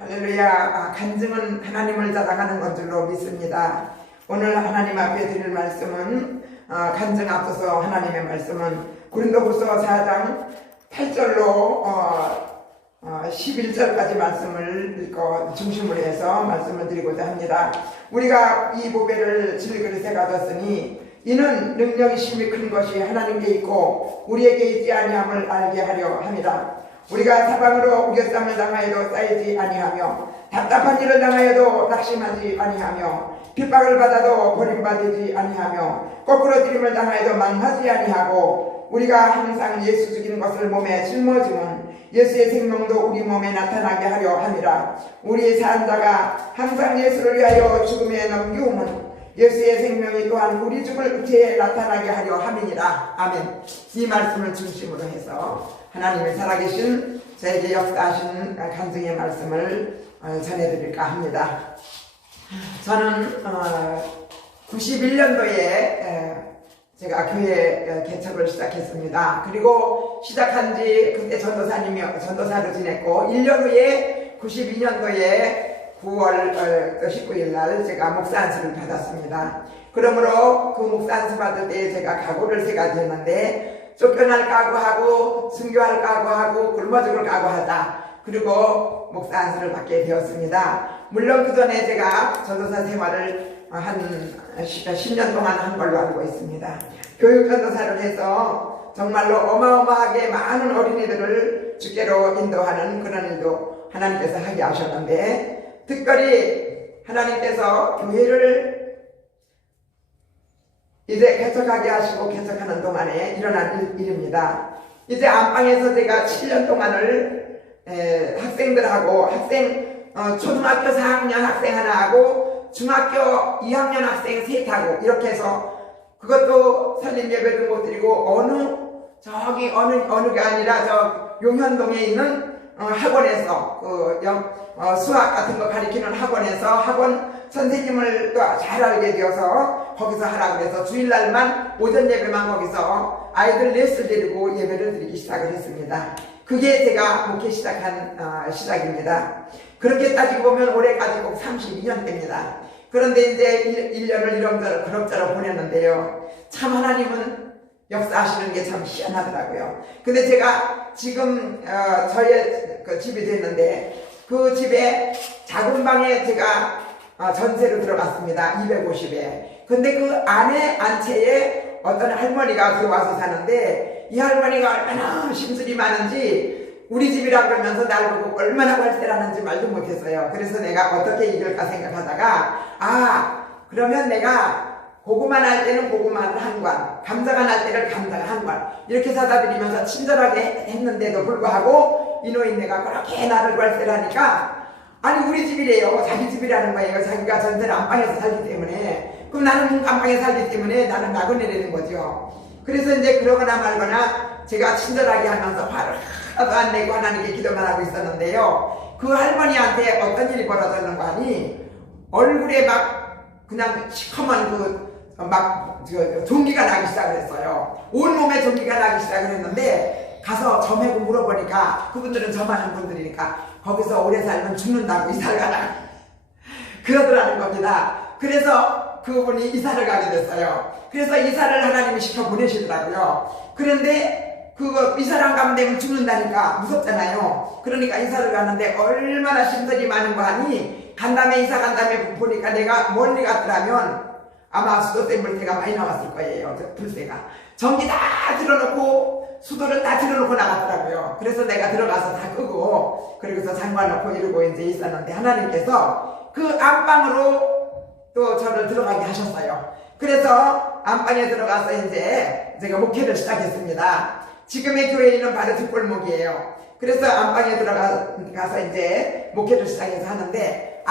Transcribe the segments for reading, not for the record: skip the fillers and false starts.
할렐루야. 간증은 하나님을 자랑하는 것 줄로 믿습니다. 오늘 하나님 앞에 드릴 말씀은 간증 앞서서 하나님의 말씀은 고린도후서 4장 8절로 11절까지 말씀을 읽고 중심으로 해서 말씀을 드리고자 합니다. 우리가 이 보배를 질그릇에 가졌으니 이는 능력이 심히 큰 것이 하나님께 있고 우리에게 있지 아니함을 알게 하려 함이라. 우리가 사방으로 우겨쌈을 당하여도 쌓이지 아니하며 답답한 일을 당하여도 낙심하지 아니하며 핍박을 받아도 버림받지 아니하며 거꾸로 찌림을 당하여도 망하지 아니하고 우리가 항상 예수 죽이는 것을 몸에 짊어지면 예수의 생명도 우리 몸에 나타나게 하려 함이라. 우리 산 자가 항상 예수를 위하여 죽음에 넘기움은 예수의 생명이 또한 우리 죽을 육체에 나타나게 하려 함이니라. 아멘. 이 말씀을 중심으로 해서 하나님의 살아계신 저에게 역사하신 간증의 말씀을 전해드릴까 합니다. 저는 91년도에 제가 교회 개척을 시작했습니다. 그리고 시작한 지 그때 전도사로 지냈고 1년 후에 92년도에 9월 19일 날 제가 목사 안수를 받았습니다. 그러므로 그 목사 안수 받을 때 제가 각오를 세 가지 했는데 쫓겨날 각오하고 순교할 각오하고 굶어 죽을 각오하자. 그리고 목사 안수를 받게 되었습니다. 물론 그 전에 제가 전도사 생활을 한 10년 동안 한 걸로 알고 있습니다. 교육 전도사를 해서 정말로 어마어마하게 많은 어린이들을 주께로 인도하는 그런 일도 하나님께서 하게 하셨는데, 특별히 하나님께서 교회를 이제 개척하게 하시고 개척하는 동안에 일어난 일입니다. 이제 안방에서 제가 7년 동안을 학생들하고 초등학교 4학년 학생 하나 하고 중학교 2학년 학생 셋하고 이렇게 해서, 그것도 설립 예배도 못 드리고 어느 게 아니라 저 용현동에 있는 학원에서 수학 같은 거 가르치는 학원에서 학원 선생님을 또 잘 알게 되어서 거기서 하라고 해서 주일날만 오전 예배만 거기서 아이들 넷을 데리고 예배를 드리기 시작을 했습니다. 그게 제가 목회 시작한 시작입니다. 그렇게 따지고 보면 올해까지 꼭 32년 됩니다. 그런데 이제 1년을 이런저런 그럭저럭 보냈는데요. 참 하나님은 역사하시는 게 참 희한하더라고요. 근데 제가 지금 저의 그 집이 됐는데 그 집에 작은 방에 제가 전세로 들어갔습니다. 250에. 근데 그 안에 안채에 어떤 할머니가 들어와서 사는데 이 할머니가 얼마나 심술이 많은지 우리 집이라 그러면서 날 보고 얼마나 발세라는지 말도 못했어요. 그래서 내가 어떻게 이길까 생각하다가 그러면 내가 고구마 날 때는 고구마를 한 관, 감자가 날 때는 감자가 한 관 이렇게 사다 드리면서 친절하게 했는데도 불구하고 이 노인네가 그렇게 나를 발세를 하니까, 아니 우리 집이래요. 자기 집이라는 거예요. 자기가 전세를 안방에서 살기 때문에. 그럼 나는 안방에 살기 때문에 나는 나그네라는 거죠. 그래서 이제 그러거나 말거나 제가 친절하게 하면서 화를 하나도 안 내고 하나님께 기도만 하고 있었는데요. 그 할머니한테 어떤 일이 벌어졌는가 하니 얼굴에 막 그냥 시커먼 종기가 나기 시작을 했어요. 온몸에 종기가 나기 시작을 했는데 가서 점하고 물어보니까 그분들은 점하는 분들이니까 거기서 오래 살면 죽는다고 이사를 가라 그러더라는 겁니다. 그래서 그분이 이사를 가게 됐어요. 그래서 이사를 하나님이 시켜 보내시더라고요. 그런데 이사를 안 가면 되면 죽는다니까 무섭잖아요. 그러니까 이사를 갔는데 얼마나 심술이 많은 거 하니 이사 간 다음에 보니까 내가 멀리 갔더라면 아마 수도세 물세가 많이 나왔을 거예요. 불세가 전기 다 틀어놓고 수도를 다 틀어놓고 나갔더라고요. 그래서 내가 들어가서 다 끄고 그러고서 장관 놓고 이러고 이제 있었는데 하나님께서 그 안방으로 또 저를 들어가게 하셨어요. 그래서 안방에 들어가서 이제 제가 목회를 시작했습니다. 지금의 교회는 바로 뒷골목이에요. 그래서 안방에 들어가서 이제 목회를 시작해서 하는데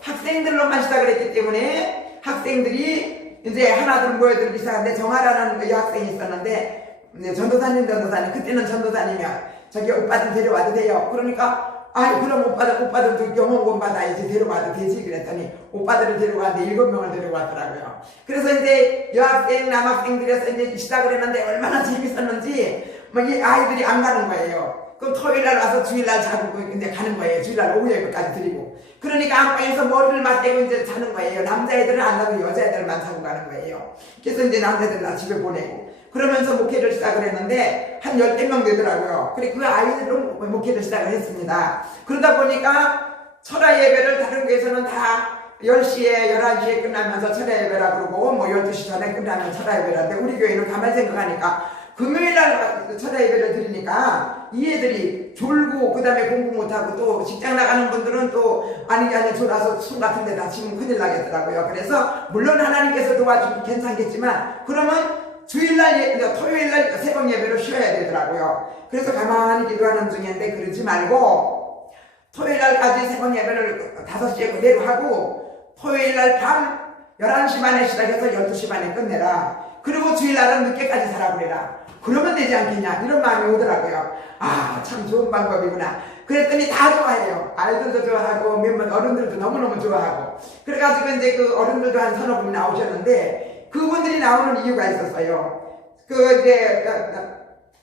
학생들로만 시작을 했기 때문에 학생들이 이제 하나둘 모여들기 시작하는데 정하라는 여학생이 있었는데 전도사님 그때는 전도사님이야. 저기 오빠들 데려와도 돼요. 그러니까 그럼 오빠들도 영혼권 받아야지 데려와도 되지 그랬더니 오빠들을 데려가는데 7명을 데려왔더라고요. 그래서 이제 여학생 남학생들에서 이제 시작을 했는데 얼마나 재밌었는지 이 아이들이 안 가는 거예요. 그럼 토요일날 와서 주일날 자고 이제 가는 거예요. 주일날 오후 예배까지 드리고, 그러니까 안방에서 머리를 맞대고 이제 자는 거예요. 남자애들은 안 자고 여자애들만 자고 가는 거예요. 그래서 이제 남자애들 다 집에 보내고, 그러면서 목회를 시작을 했는데 한 10명 되더라고요. 그래 그 아이들은 목회를 시작을 했습니다. 그러다 보니까 철야 예배를 다른 교회에서는 다 10시에 11시에 끝나면서 철야 예배라 그러고 뭐 12시 전에 끝나면 철야 예배라는데, 우리 교회는 가만히 생각하니까 금요일날 철야 예배를 드리니까 이 애들이 졸고 그 다음에 공부 못하고 또 직장 나가는 분들은 또 아니 졸아서 손 같은 데 다치면 큰일 나겠더라고요. 그래서 물론 하나님께서 도와주면 괜찮겠지만 그러면 주일날, 토요일날 새벽 예배를 쉬어야 되더라고요. 그래서 가만히 기도하는 중인데 그러지 말고 토요일날까지 새벽 예배를 5시에 그대로 하고 토요일날 밤 11시 반에 시작해서 12시 반에 끝내라. 그리고 주일날은 늦게까지 살아 그래라. 그러면 되지 않겠냐 이런 마음이 오더라고요. 아, 참 좋은 방법이구나. 그랬더니 다 좋아해요. 아이들도 좋아하고 몇몇 어른들도 너무너무 좋아하고. 그래가지고 이제 그 어른들도 한 서너 분이 나오셨는데 그분들이 나오는 이유가 있었어요. 그 이제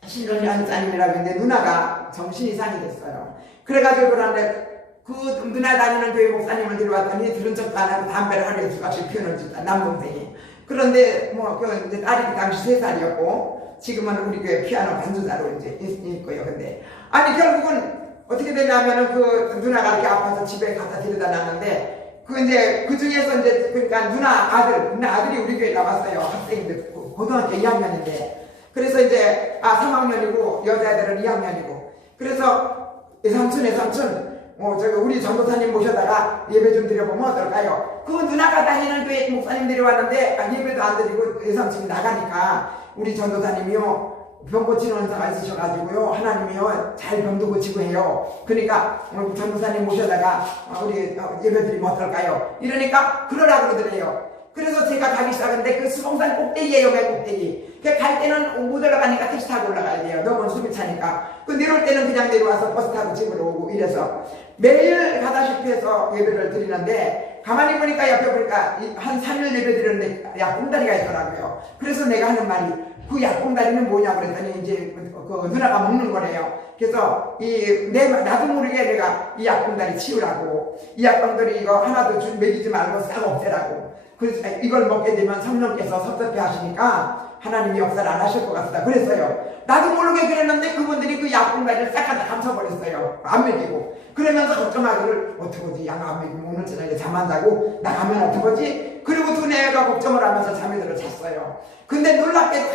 신론이 한사님이라고 이제 누나가 정신 이상이 됐어요. 그래가지고 그런데 그 누나 다니는 교회 목사님을 데려왔더니 들은 척도 안 하고 담배를 하루에 2박씩 피워놓은 남동생이. 그런데 뭐 그 이제 딸이 당시 3살이었고 지금은 우리 교회 피아노 반주자로 이제 있고요. 근데 아니 결국은 어떻게 되냐면은 그 누나가 이렇게 아파서 집에 갖다 데려다 놨는데. 그 중에서 이제, 그러니까 누나 아들이 우리 교회에 나왔어요. 학생인데, 고등학교 2학년인데. 그래서 이제, 3학년이고, 여자애들은 2학년이고. 그래서, 삼촌, 우리 전도사님 모셔다가 예배 좀 드려보면 어떨까요? 그 누나가 다니는 교회 목사님들이 왔는데, 예배도 안 드리고, 예삼촌이 나가니까, 우리 전도사님이요. 병 고치는 은사가 있으셔가지고요. 하나님이요. 잘 병도 고치고 해요. 그러니까 전도사님 모셔다가 우리 예배 드리면 어떨까요? 이러니까 그러라고 그러더래요. 그래서 제가 가기 시작했는데 그 수봉산 꼭대기예요. 맨 꼭대기. 갈 때는 못 올라가니까 택시 타고 올라가야 돼요. 너무 숨이 차니까. 그 내려올 때는 그냥 내려와서 버스 타고 집으로 오고 이래서 매일 가다시피 해서 예배를 드리는데 가만히 보니까 옆에 보니까 한 3일 예배 드리는데 약봉다리가 있더라고요. 그래서 내가 하는 말이 그 약봉다리는 뭐냐고 그랬더니 이제 그 누나가 먹는 거래요. 그래서 나도 모르게 내가 이 약봉다리 치우라고, 이 약봉다리 이거 하나도 먹이지 말고 싹 없애라고. 그래서 이걸 먹게 되면 성령께서 섭섭해 하시니까 하나님이 역사를 안 하실 것 같다 그랬어요. 나도 모르게 그랬는데 그분들이 그 약봉다리를 싹 갖다 감춰버렸어요. 안 먹이고. 그러면서 걱정하기를 어떡하지, 양 안 먹이면 오늘 저녁에 잠 안 자고 나가면 어떡하지. 그리고 두뇌가 걱정을 하면서 잠에 들어 잤어요. 근데 놀랍게도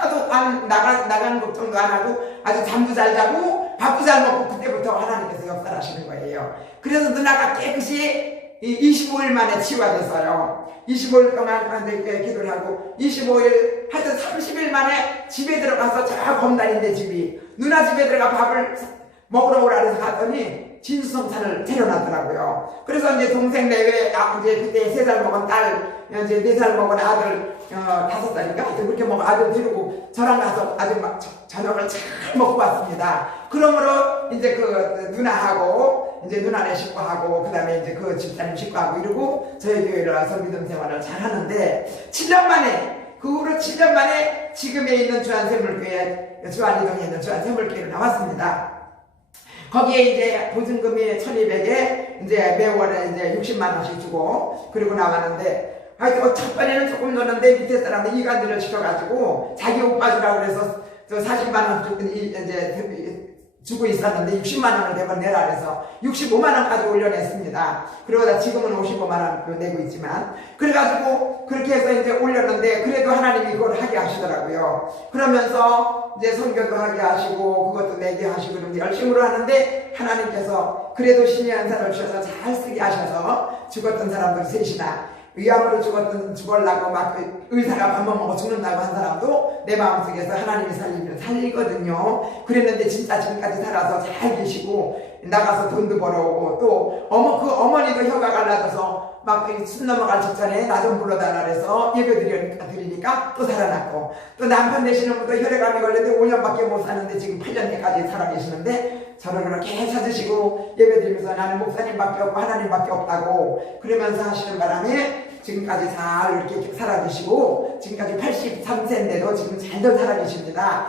하나도 나가는 걱정도 안 하고 아주 잠도 잘 자고 밥도 잘 먹고 그때부터 하나님께서 역사를 하시는 거예요. 그래서 누나가 깨끗이 25일 만에 치유가 됐어요. 25일 동안 기도를 하고 25일 하여튼 30일 만에 집에 들어가서 저 검단인데 집이 누나 집에 들어가 밥을 먹으러 오라 해서 갔더니 진수성찬을 차려놨더라고요. 그래서 이제 동생 내외 이제 그때 3살 먹은 딸 이제 4살 먹은 아들 5살인가 그렇게 먹은 아들 데리고 저랑 가서 아주 막 저녁을 잘 먹고 왔습니다. 그러므로 이제 그 누나하고 이제 누나네 식구하고 그 다음에 이제 그 집사님 식구하고 이러고 저희 교회를 와서 믿음 생활을 잘 하는데 7년 만에 그 후로 7년 만에 지금에 있는 주한샘물교회 주한이동에 있는 주한샘물교회로 나왔습니다. 거기에 이제 보증금이 1,200에 이제 매월에 이제 60만 원씩 주고 그리고 나왔는데 하여튼 첫 번에는 조금 넣었는데 밑에 사람들 이간질을 시켜가지고 자기 오빠 주라고 그래서 저 40만 원 이제 주고 있었는데 60만 원을 대번 내라 그래서 65만 원까지 올려냈습니다. 그러다 지금은 55만 원 내고 있지만 그래가지고 그렇게 해서 이제 올렸는데 그래도 하나님이 그걸 하게 하시더라고요. 그러면서 이제 선교도 하게 하시고 그것도 내게 하시고 이제 열심으로 하는데 하나님께서 그래도 신의 한사를 주셔서 잘 쓰게 하셔서 죽었던 사람들 셋이나 위암으로 죽으려고 막 의사가 밥 먹고 죽는다고 한 사람도 내 마음속에서 하나님이 살리면 살리거든요. 그랬는데 진짜 지금까지 살아서 잘 계시고 나가서 돈도 벌어오고 또 그 어머니도 혀가 갈라져서 막 숨 넘어갈 직전에 나 좀 불러달라 그래서 예배 드리니까 또 살아났고 또 남편 되시는 분도 혈액암이 걸렸는데 5년밖에 못 사는데 지금 8년째까지 살아계시는데 저를 그렇게 찾으시고 예배 드리면서 나는 목사님밖에 없고 하나님밖에 없다고 그러면서 하시는 바람에 지금까지 잘 이렇게 살아계시고 지금까지 83세인데도 지금 잘들 살아계십니다.